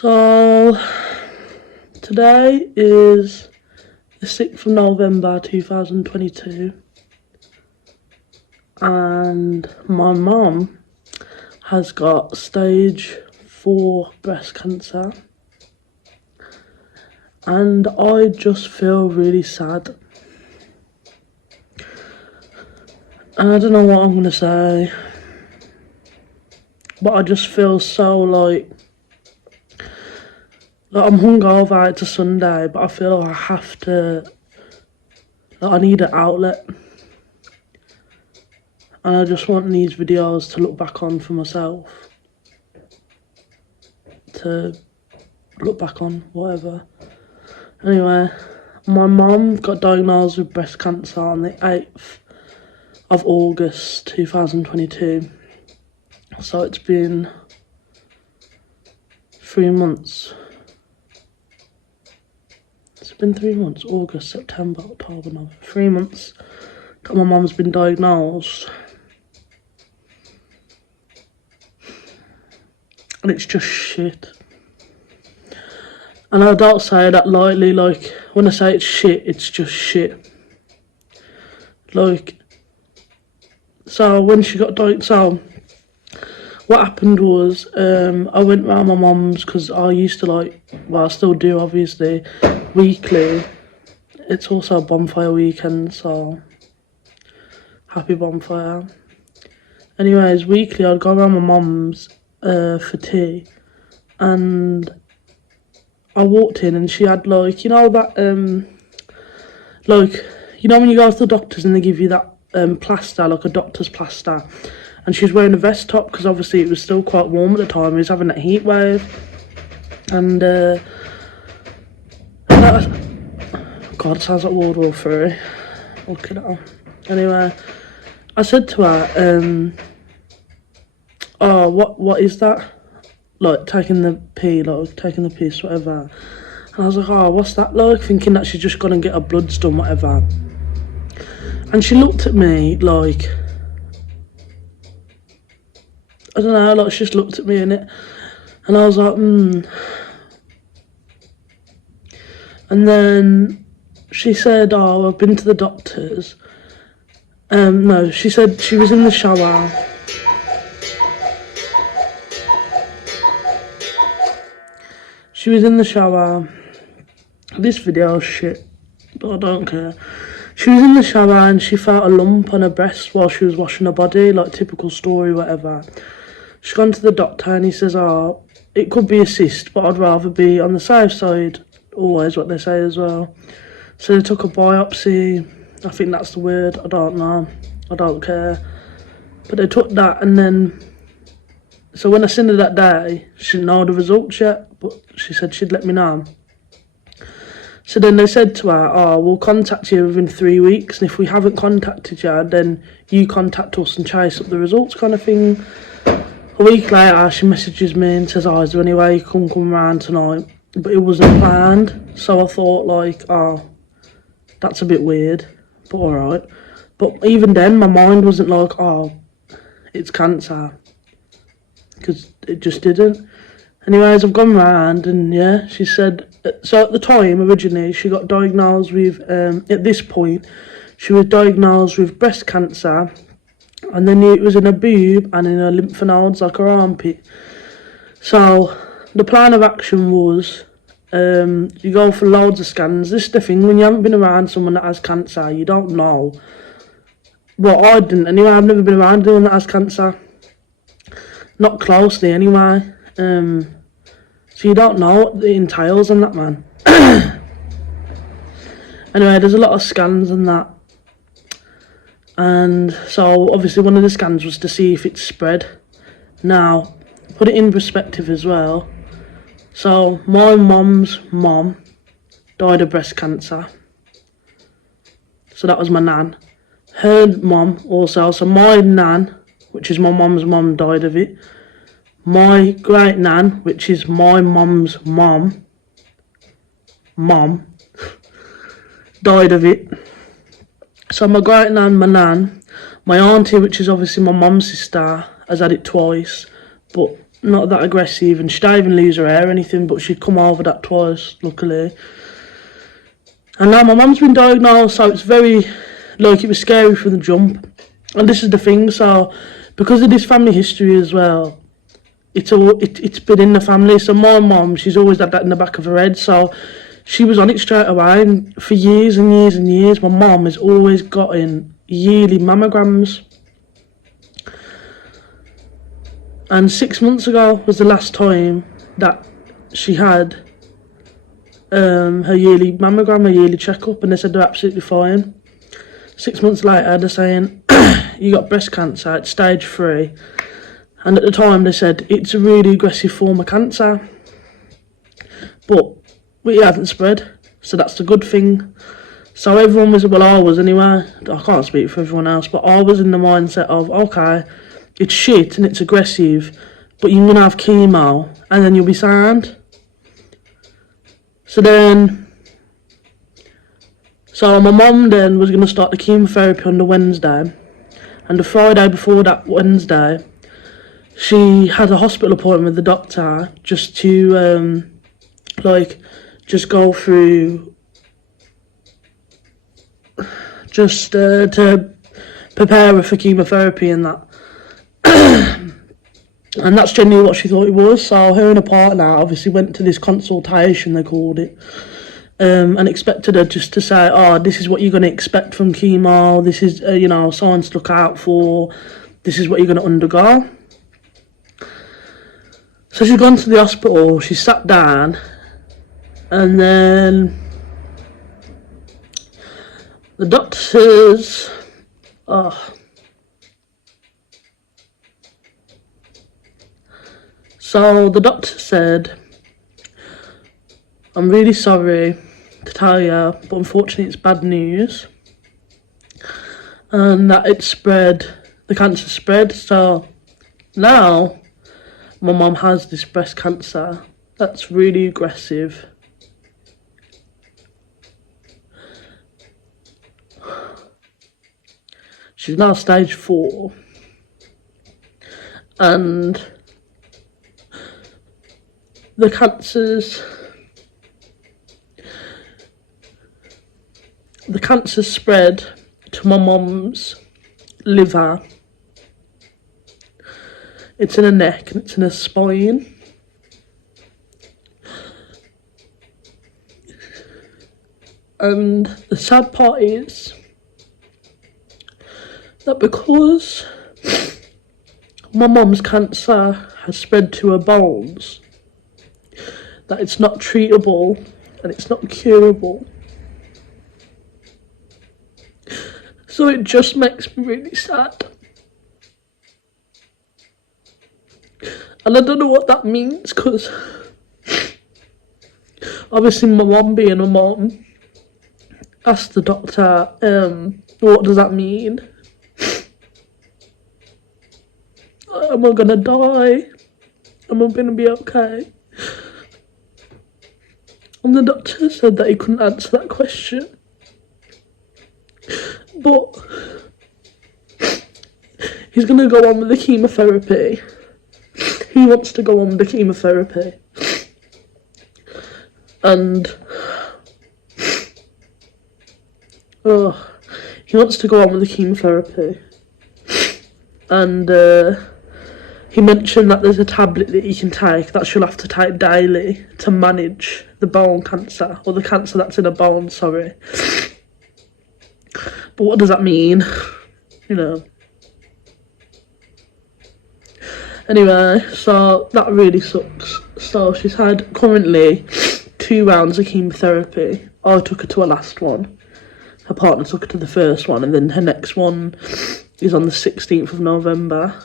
So, today is the 6th of November 2022 and my mum has got stage 4 breast cancer and I just feel really sad. And I don't know what I'm going to say, but I just feel so like I'm hungover. It's a Sunday, but I feel like I have to, I need an outlet. And I just want these videos to look back on for myself. To look back on, whatever. Anyway, my mum got diagnosed with breast cancer on the 8th of August 2022. So it's been 3 months. It's been 3 months, August, September, October, November, 3 months that my mum's been diagnosed. And it's just shit. And I don't say that lightly, like, when I say it's shit, it's just shit. Like, so when she got diagnosed, so what happened was, I went round my mum's, because I used to like, well I still do obviously, weekly. It's also bonfire weekend, so happy bonfire. Anyways, weekly I'd go around my mum's for tea, and I walked in and she had like, you know that, like, you know when you go to the doctors and they give you that plaster, like a doctor's plaster, and she was wearing a vest top because obviously it was still quite warm at the time. He was having that heat wave, and God, it sounds like World War III. Look at that. Anyway, I said to her, oh, what is that? Like, taking the pee, like, taking the piss, whatever. And I was like, oh, what's that like? Thinking that she's just gonna get her bloods done, whatever. And she looked at me like, I don't know, like, she just looked at me in it. And I was like, And then she said, oh, I've been to the doctors. No, she said she was in the shower. She was in the shower. This video is shit, but I don't care. She was in the shower and she felt a lump on her breast while she was washing her body, like typical story, whatever. She's gone to the doctor and he says, oh, it could be a cyst, but I'd rather be on the safe side. Always what they say as well. So they took a biopsy. I think that's the word. I don't know. I don't care. But they took that, and then, so when I seen her that day, she didn't know the results yet, but she said she'd let me know. So then they said to her, oh, we'll contact you within 3 weeks, and if we haven't contacted you, then you contact us and chase up the results, kind of thing. A week later, she messages me and says, oh, is there any way you can come round tonight? But it wasn't planned, so I thought, like, oh, that's a bit weird, but alright. But even then, my mind wasn't like, oh, it's cancer, because it just didn't. Anyways, I've gone round, and yeah, she said, so at the time, originally, she got diagnosed with, at this point, she was diagnosed with breast cancer, and then it was in her boob and in her lymph nodes, like her armpit. So the plan of action was, you go for loads of scans. This is the thing, when you haven't been around someone that has cancer, you don't know. Well, I didn't anyway. I've never been around anyone that has cancer. Not closely anyway. So you don't know what it entails on that, man. Anyway, there's a lot of scans and that. And so obviously one of the scans was to see if it's spread. Now, put it in perspective as well. So my mum's mum died of breast cancer. So that was my nan. Her mum also, so my nan, which is my mum's mum, died of it. My great nan, which is my mum's mum, died of it. So my great nan, my nan, my auntie, which is obviously my mum's sister, has had it twice, but not that aggressive, and she didn't even lose her hair or anything, but she'd come over that twice, luckily. And now my mum's been diagnosed, so it's very, like, it was scary from the jump. And this is the thing, so because of this family history as well, it's been in the family. So my mum, she's always had that in the back of her head, so she was on it straight away. And for years and years and years, my mum has always gotten yearly mammograms. And 6 months ago was the last time that she had her yearly mammogram, her yearly checkup, and they said they're absolutely fine. 6 months later, they're saying, you got breast cancer, it's stage 3. And at the time, they said, it's a really aggressive form of cancer. But it hasn't spread, so that's the good thing. So everyone was, well, I was anyway, I can't speak for everyone else, but I was in the mindset of, okay, it's shit and it's aggressive, but you're going to have chemo and then you'll be sound. So my mum then was going to start the chemotherapy on the Wednesday, and the Friday before that Wednesday, she had a hospital appointment with the doctor just to, just go through, just to prepare her for chemotherapy and that. And that's generally what she thought it was. So her and her partner obviously went to this consultation, they called it, and expected her just to say, oh, this is what you're going to expect from chemo, this is, signs to look out for, this is what you're going to undergo. So she's gone to the hospital, she sat down, and then the doctor says, So the doctor said, I'm really sorry to tell you, but unfortunately it's bad news. And that it spread, the cancer spread. So now my mum has this breast cancer that's really aggressive. She's now stage 4. And the cancer spread to my mum's liver. It's in her neck and it's in her spine. And the sad part is that because my mum's cancer has spread to her bones, that it's not treatable and it's not curable. So it just makes me really sad. And I don't know what that means, because obviously my mum being a mum asked the doctor, what does that mean? Am I gonna die? Am I gonna be okay? And the doctor said that he couldn't answer that question. But he's going to go on with the chemotherapy. He wants to go on with the chemotherapy. And he wants to go on with the chemotherapy. And he mentioned that there's a tablet that he can take that she'll have to take daily to manage the bone cancer, or the cancer that's in her bone, sorry. But what does that mean? Anyway, so that really sucks. So she's had currently 2 rounds of chemotherapy. I took her to her last one. Her partner took her to the first one, and then her next one is on the 16th of November.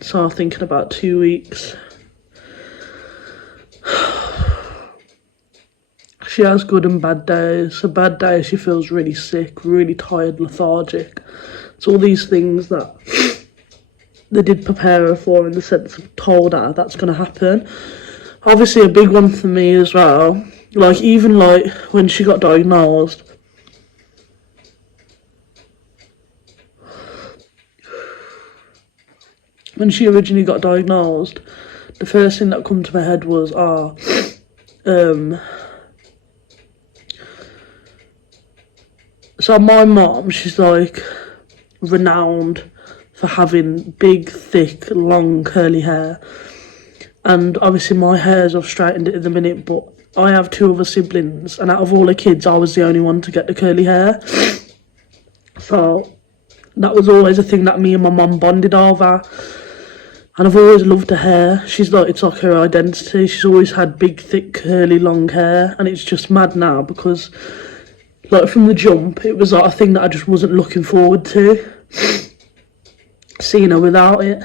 So I'm thinking about 2 weeks. She has good and bad days. So bad days, she feels really sick, really tired, lethargic. It's all these things that they did prepare her for, in the sense of told her that's going to happen. Obviously a big one for me as well. Even when she got diagnosed, when she originally got diagnosed, the first thing that come to my head was, so my mom, she's like renowned for having big, thick, long, curly hair. And obviously my hairs, I've straightened it in the minute, but I have 2 other siblings, and out of all the kids, I was the only one to get the curly hair. So that was always a thing that me and my mum bonded over. And I've always loved her hair. She's like, it's like her identity. She's always had big, thick, curly, long hair. And it's just mad now because, like, from the jump, it was like a thing that I just wasn't looking forward to, seeing her without it.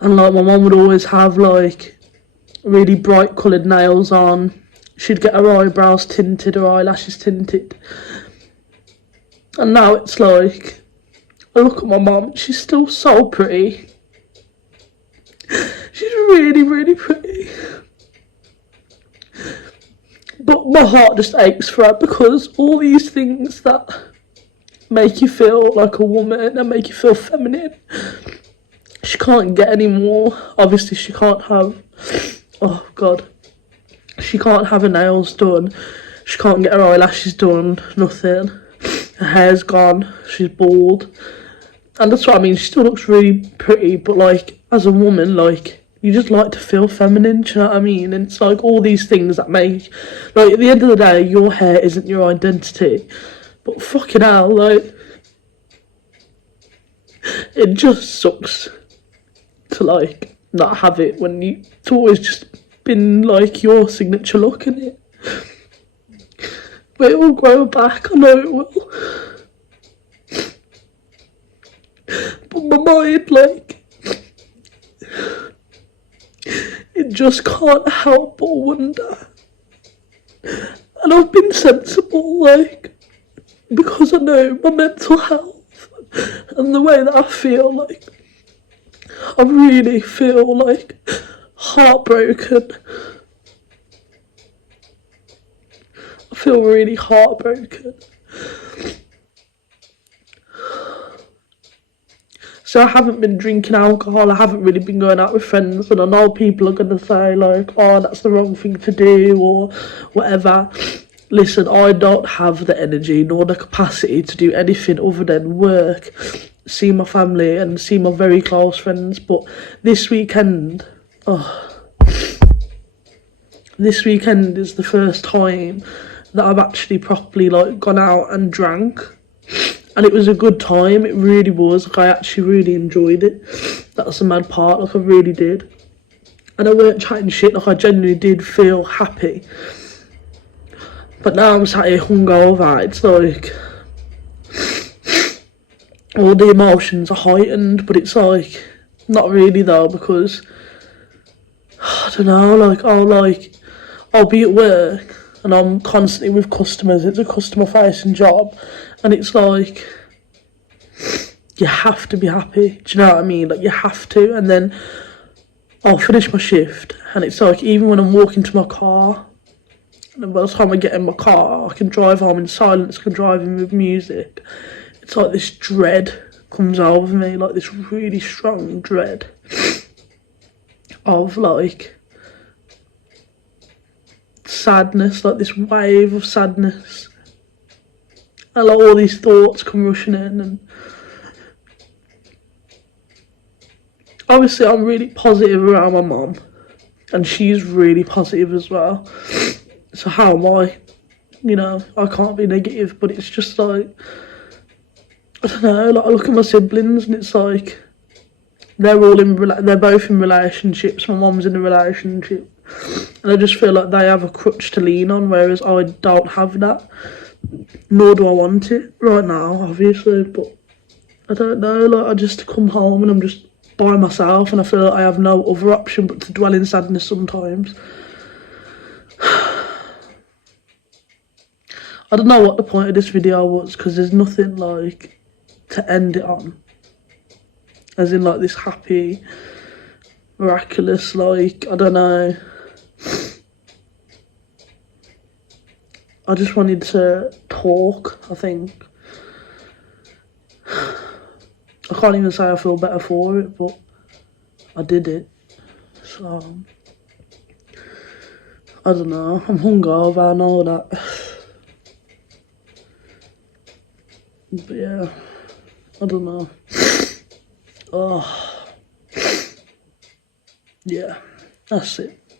And like, my mum would always have like really bright coloured nails on. She'd get her eyebrows tinted, her eyelashes tinted. And now it's like, I look at my mum, she's still so pretty. She's really, really pretty. But my heart just aches for her because all these things that make you feel like a woman and make you feel feminine, she can't get anymore. Obviously she can't have, oh God, she can't have her nails done, she can't get her eyelashes done, nothing. Her hair's gone, she's bald. And that's what I mean, she still looks really pretty, but like, as a woman, like, you just like to feel feminine, do you know what I mean? And it's like all these things that make, like, at the end of the day, your hair isn't your identity. But fucking hell, like, it just sucks to like not have it when it's always just been like your signature look, in it. But it will grow back, I know it will. But my mind, like, it just can't help but wonder. And I've been sensible, like, because I know my mental health and the way that I feel, like, I really feel like heartbroken. I feel really heartbroken. So I haven't been drinking alcohol, I haven't really been going out with friends, and I know people are going to say like, oh, that's the wrong thing to do or whatever. Listen, I don't have the energy nor the capacity to do anything other than work, see my family and see my very close friends. But this weekend, this weekend is the first time that I've actually properly like gone out and drank. And it was a good time, it really was. Like, I actually really enjoyed it. That's the mad part, like I really did. And I weren't chatting shit, like I genuinely did feel happy. But now I'm sat here hungover, it's like, all the emotions are heightened, but it's like, not really though, because, I don't know, like, I'll be at work, and I'm constantly with customers, it's a customer facing job, and it's like, you have to be happy, do you know what I mean? Like, you have to. And then I'll finish my shift, and it's like, even when I'm walking to my car, and by the time I get in my car, I can drive home in silence, I can drive in with music. It's like this dread comes over me, like this really strong dread of like sadness, like this wave of sadness. And like all these thoughts come rushing in, and obviously I'm really positive around my mum, and she's really positive as well. So how am I? You know, I can't be negative, but it's just like, I don't know, like I look at my siblings and it's like, they're both in relationships, my mum's in a relationship, and I just feel like they have a crutch to lean on, whereas I don't have that. Nor do I want it right now, obviously, but I don't know, like I just come home and I'm just by myself and I feel like I have no other option but to dwell in sadness sometimes. I don't know what the point of this video was, because there's nothing like to end it on. As in like this happy, miraculous, like, I don't know. I just wanted to talk, I think. I can't even say I feel better for it, but I did it. So, I don't know, I'm hungover, I know that. But yeah, I don't know. Oh, yeah, that's it.